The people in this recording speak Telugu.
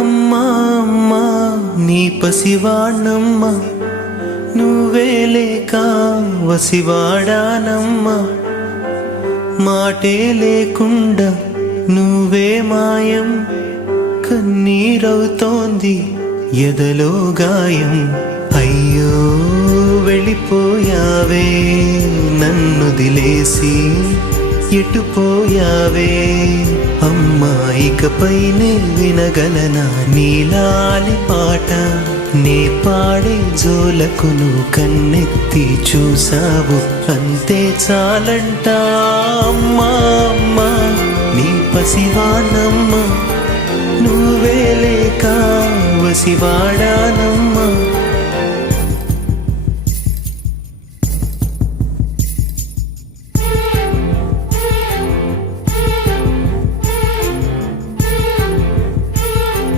అమ్మా అమ్మా నీ పసివాణ్ణమ్మా, నువ్వే లేక వసివాడానమ్మా. మాటే లేకుండా నువ్వే మాయం, కన్నీరవుతోంది ఎదలో గాయం. అయ్యో వెళ్ళిపోయావే నన్ను దిలేసి, ఎటుపోయావే అమ్మా. ఇకపైనే వినగలనా నీలాలి పాట, నే పాడే జోలకు నువ్వు కన్నెత్తి చూసావు, అంతే చాలంట. అమ్మా అమ్మా నీ పసివానమ్మా, నువ్వే లేక వసివాడా